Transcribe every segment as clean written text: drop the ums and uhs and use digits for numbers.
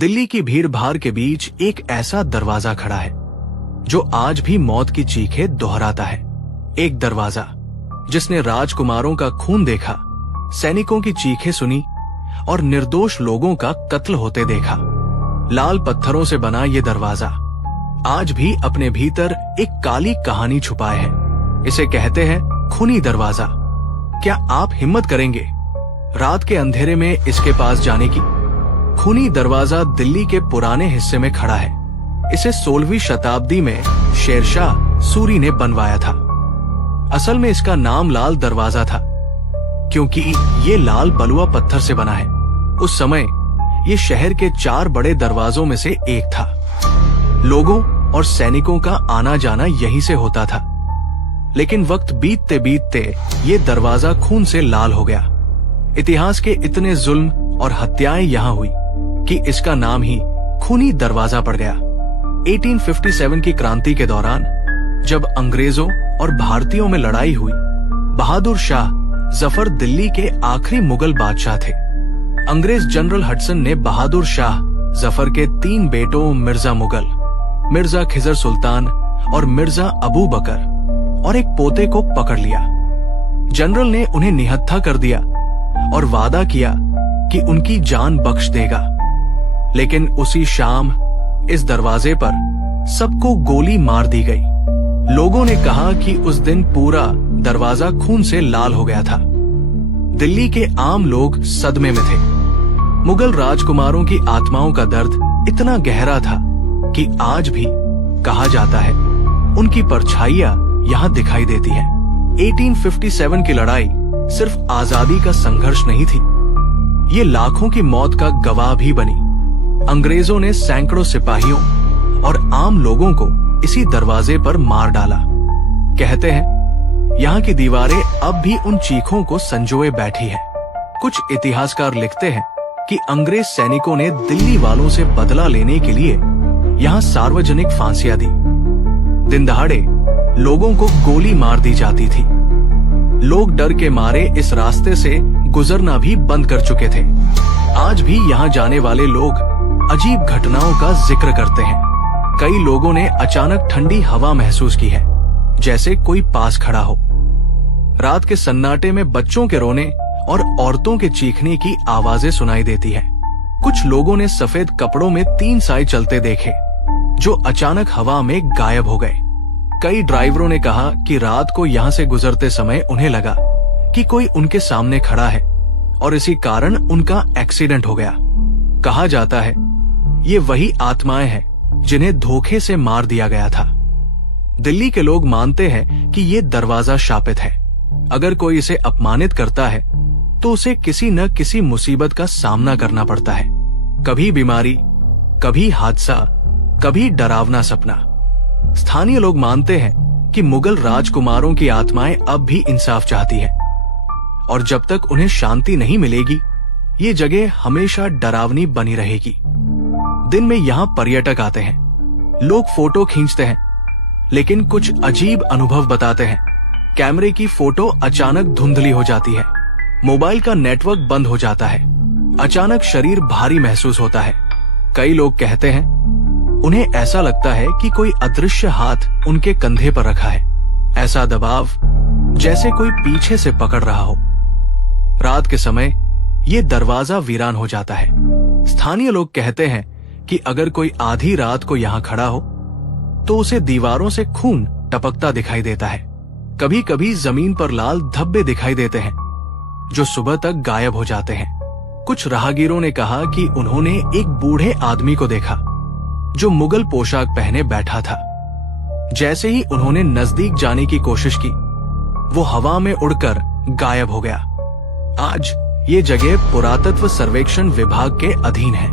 दिल्ली की भीड़ भाड़ के बीच एक ऐसा दरवाजा खड़ा है जो आज भी मौत की चीखें दोहराता है। एक दरवाजा जिसने राजकुमारों का खून देखा, सैनिकों की चीखें सुनी और निर्दोष लोगों का कत्ल होते देखा। लाल पत्थरों से बना ये दरवाजा आज भी अपने भीतर एक काली कहानी छुपाए है। इसे कहते हैं खूनी दरवाजा। क्या आप हिम्मत करेंगे रात के अंधेरे में इसके पास जाने की? खूनी दरवाजा दिल्ली के पुराने हिस्से में खड़ा है। इसे 16वीं शताब्दी में शेरशाह सूरी ने बनवाया था। असल में इसका नाम लाल दरवाजा था क्योंकि ये लाल बलुआ पत्थर से बना है। उस समय ये शहर के 4 बड़े दरवाजों में से एक था। लोगों और सैनिकों का आना जाना यहीं से होता था। लेकिन वक्त बीतते बीतते ये दरवाजा खून से लाल हो गया। इतिहास के इतने जुल्म और हत्याएं यहाँ हुई कि इसका नाम ही खूनी दरवाजा पड़ गया। 1857 की क्रांति के दौरान जब अंग्रेजों और भारतीयों में लड़ाई हुई, बहादुर शाह जफर दिल्ली के आखिरी मुगल बादशाह थे। अंग्रेज जनरल हडसन ने बहादुर शाह जफर के 3 बेटों मिर्जा मुगल, मिर्जा खिजर सुल्तान और मिर्जा अबू बकर और एक पोते को पकड़ लिया। जनरल ने उन्हें निहत्था कर दिया और वादा किया कि उनकी जान बख्श देगा। लेकिन उसी शाम इस दरवाजे पर सबको गोली मार दी गई। लोगों ने कहा कि उस दिन पूरा दरवाजा खून से लाल हो गया था। दिल्ली के आम लोग सदमे में थे। मुगल राजकुमारों की आत्माओं का दर्द इतना गहरा था कि आज भी कहा जाता है उनकी परछाइयां यहाँ दिखाई देती है। 1857 की लड़ाई सिर्फ आजादी का संघर्ष नहीं थी, ये लाखों की मौत का गवाह भी बनी। अंग्रेजों ने सैकड़ों सिपाहियों और आम लोगों को इसी दरवाजे पर मार डाला। कहते हैं यहाँ की दीवारें अब भी उन चीखों को संजोए बैठी है। कुछ इतिहासकार लिखते हैं कि अंग्रेज सैनिकों ने दिल्ली वालों से बदला लेने के लिए यहाँ सार्वजनिक फांसियां दी। दिन दहाड़े लोगों को गोली मार दी जाती थी। लोग डर के मारे इस रास्ते से गुजरना भी बंद कर चुके थे। आज भी यहाँ जाने वाले लोग अजीब घटनाओं का जिक्र करते हैं। कई लोगों ने अचानक ठंडी हवा महसूस की है, जैसे कोई पास खड़ा हो। रात के सन्नाटे में बच्चों के रोने और औरतों के चीखने की आवाजें सुनाई देती है। कुछ लोगों ने सफेद कपड़ों में 3 साए चलते देखे जो अचानक हवा में गायब हो गए। कई ड्राइवरों ने कहा कि रात को यहाँ से गुजरते समय उन्हें लगा कि कोई उनके सामने खड़ा है और इसी कारण उनका एक्सीडेंट हो गया। कहा जाता है ये वही आत्माएं हैं जिन्हें धोखे से मार दिया गया था। दिल्ली के लोग मानते हैं कि ये दरवाजा शापित है। अगर कोई इसे अपमानित करता है तो उसे किसी न किसी मुसीबत का सामना करना पड़ता है। कभी बीमारी, कभी हादसा, कभी डरावना सपना। स्थानीय लोग मानते हैं कि मुगल राजकुमारों की आत्माएं अब भी इंसाफ चाहती है और जब तक उन्हें शांति नहीं मिलेगी ये जगह हमेशा डरावनी बनी रहेगी। दिन में यहाँ पर्यटक आते हैं, लोग फोटो खींचते हैं, लेकिन कुछ अजीब अनुभव बताते हैं। कैमरे की फोटो अचानक धुंधली हो जाती है, मोबाइल का नेटवर्क बंद हो जाता है, अचानक शरीर भारी महसूस होता है। कई लोग कहते हैं उन्हें ऐसा लगता है कि कोई अदृश्य हाथ उनके कंधे पर रखा है। ऐसा दबाव जैसे कोई पीछे से पकड़ रहा हो। रात के समय ये दरवाजा वीरान हो जाता है। स्थानीय लोग कहते हैं कि अगर कोई आधी रात को यहाँ खड़ा हो तो उसे दीवारों से खून टपकता दिखाई देता है। कभी कभी जमीन पर लाल धब्बे दिखाई देते हैं जो सुबह तक गायब हो जाते हैं। कुछ राहगीरों ने कहा कि उन्होंने एक बूढ़े आदमी को देखा जो मुगल पोशाक पहने बैठा था। जैसे ही उन्होंने नजदीक जाने की कोशिश की वो हवा में उड़कर गायब हो गया। आज ये जगह पुरातत्व सर्वेक्षण विभाग के अधीन है।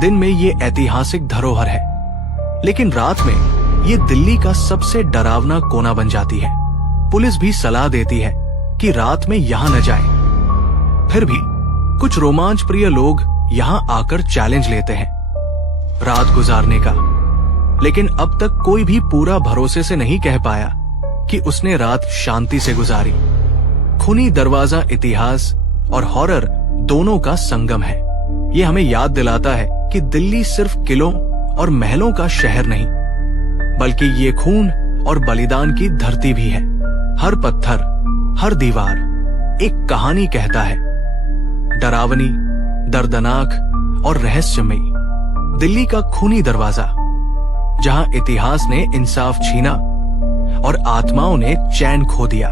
दिन में ये ऐतिहासिक धरोहर है, लेकिन रात में ये दिल्ली का सबसे डरावना कोना बन जाती है। पुलिस भी सलाह देती है कि रात में यहाँ न जाएं। फिर भी कुछ रोमांच प्रिय लोग यहाँ आकर चैलेंज लेते हैं रात गुजारने का, लेकिन अब तक कोई भी पूरा भरोसे से नहीं कह पाया कि उसने रात शांति से गुजारी। खूनी दरवाजा इतिहास और हॉरर दोनों का संगम है। ये हमें याद दिलाता है कि दिल्ली सिर्फ किलों और महलों का शहर नहीं, बल्कि ये खून और बलिदान की धरती भी है। हर पत्थर, हर दीवार एक कहानी कहता है, डरावनी, दर्दनाक और रहस्यमयी। दिल्ली का खूनी दरवाजा, जहां इतिहास ने इंसाफ छीना और आत्माओं ने चैन खो दिया।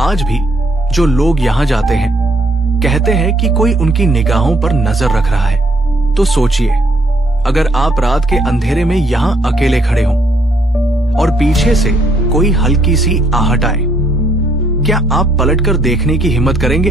आज भी जो लोग यहां जाते हैं कहते हैं कि कोई उनकी निगाहों पर नजर रख रहा है। तो सोचिए, अगर आप रात के अंधेरे में यहां अकेले खड़े हों और पीछे से कोई हल्की सी आहट आए, क्या आप पलटकर देखने की हिम्मत करेंगे?